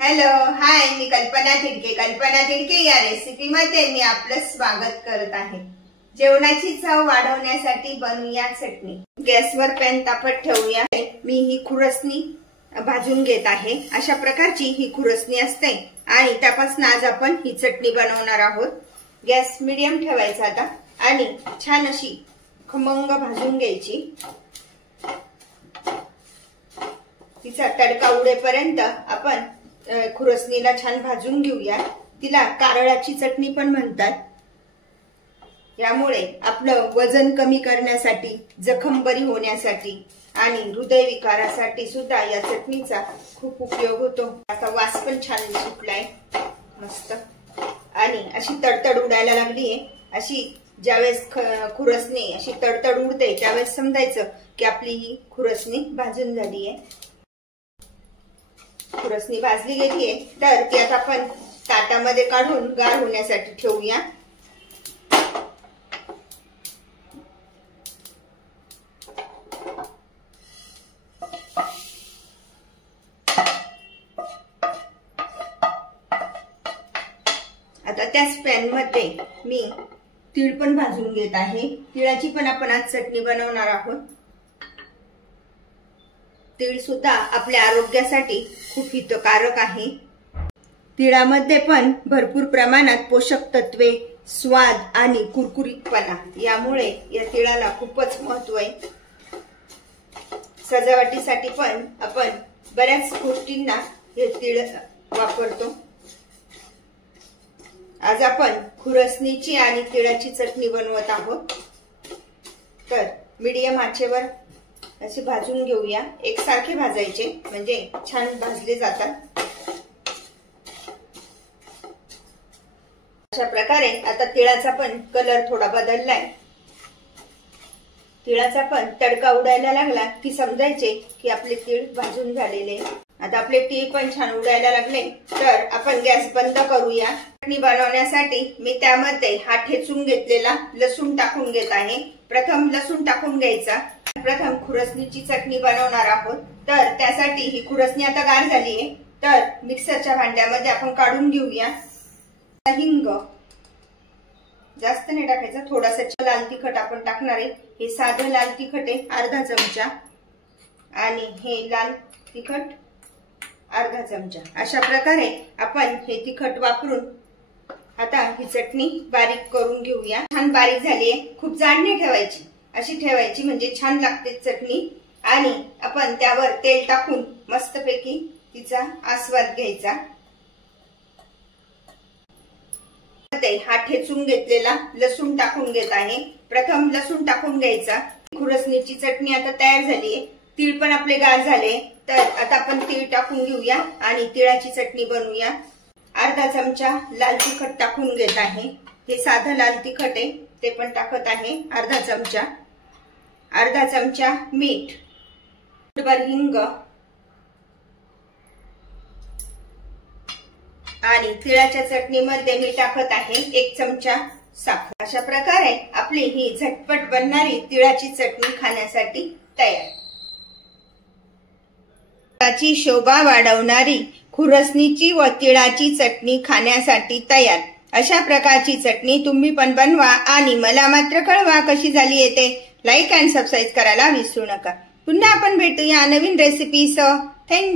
Hello hi, मी कल्पना तिडके. कल्पना तिडके या रेसिपी मध्ये मी आपलं स्वागत करत आहे. जेवणाची चव वाढवण्यासाठी बनवूया चटणी. गॅसवर पॅन तापत ठेवूया. मी ही खुरसणी भाजून घेत आहे. अशा प्रकारची ही खुरसणी असते आणि त्यापासून आज आपण ही चटणी बनवणार आहोत. गॅस मीडियम ठेवायचा आता आणि छान अशी खमंग भाजून घ्यायची. तिचा तडका उडेपर्यंत आपण खुरसणीला छान भाजून घेऊया. तिला कारळाची चटणी पण म्हणतात. यामुळे आपलं वजन कमी करण्यासाठी, जखम बरी होण्यासाठी आणि हृदयविकारासाठी सुद्धा या चटणीचा खूप उपयोग होतो. आता वास पण छान सुटलाय मस्त आणि अशी तडतड उडायला लागलीये. अशी ज्यावेळेस खुरसणी अशी तडतड उडते त्यावेळेस समजायचं की आपली ही खुरसणी भाजून झाली आहे. खुरसणी भाजली गेलीये तर ती आता आपण ताटामध्ये काढून गार होण्यासाठी ठेवूया. आता त्याच पॅन मध्ये मी तीळ पण भाजून घेत आहे. तिळाची पण आपण आज चटणी बनवणार आहोत. तीळ सुद्धा आपल्या आरोग्यासाठी खूप हितकारक आहे. तिळामध्ये पण भरपूर प्रमाणात पोषक तत्वे, स्वाद आणि कुरकुरीतपणा, यामुळे या तिळाला खूपच महत्त्व आहे. सजावटीसाठी पण आपण बऱ्याच गोष्टींना हे तीळ वापरतो. आज आपण खुरसणीची आणि तिळाची चटणी बनवत आहोत. तर मीडियम आचेवर असे भाजून घेऊया. एकसारखे भाजायचे म्हणजे छान भाजले जातात. अशा प्रकारे आता तिळाचा पण कलर थोडा बदललाय. तिळाचा पण तडका उडायला लागला की समजायचे की आपले तीळ भाजून झालेले. आता आपले तीळ पण छान उडायला लागले तर आपण गॅस बंद करूया. चटणी बनवण्यासाठी मी त्यामध्ये हा ठेचून घेतलेला लसूण टाकून घेत आहे. प्रथम लसूण टाकून घ्यायचा. प्रथम खुरसणीची चटणी बनवणार आहोत तर त्यासाठी ही खुरसणी आता गार झालीये तर मिक्सरच्या भांड्यामध्ये आपण काढून घेऊया. हिंग जास्त नाही टाकायचा, थोडासा लाल तिखट आपण टाकणार आहे. हे साधं लाल तिखट आहे अर्धा चमचा आणि हे लाल तिखट अर्धा चमचा. अशा प्रकारे आपण हे तिखट वापरून आता ही चटणी बारीक करून घेऊया. छान बारीक झालीये. खूप जाड नाही ठेवायची, अशी ठेवायची म्हणजे छान लागते चटणी. आणि आपण त्यावर तेल टाकून मस्तपैकी तिचा आस्वाद घ्यायचा. हा ठेचून घेतलेला लसूण टाकून घेत आहे. प्रथम लसूण टाकून घ्यायचा. खुरसणीची चटणी आता तयार झालीये. तीळ पण आपले गार झाले तर आता आपण तीळ टाकून घेऊया आणि तिळाची चटणी बनवूया. अर्धा चमचा लाल तिखट टाकून घेत आहे. हे साधं लाल तिखट आहे ते पण टाकत आहे अर्धा चमचा. अर्धा चमचा मीठ, हिंग आणि तिळाच्या चटणीमध्ये मी टाकत आहे 1 चमचा साखर. अशा प्रकारे आपली ही झटपट बनणारी तिळाची चटणी खाण्यासाठी तयार. तिळाची शोभा वाढवणारी खुरसणीची व तिळाची चटणी खाण्यासाठी तयार. अशा प्रकारची चटणी तुम्ही पण बनवा आणि मला मात्र कळवा कशी झाली येते. लाईक अँड सबस्क्राईब करायला विसरू नका. पुन्हा आपण भेटूया नवीन रेसिपीसह. थँक्यू.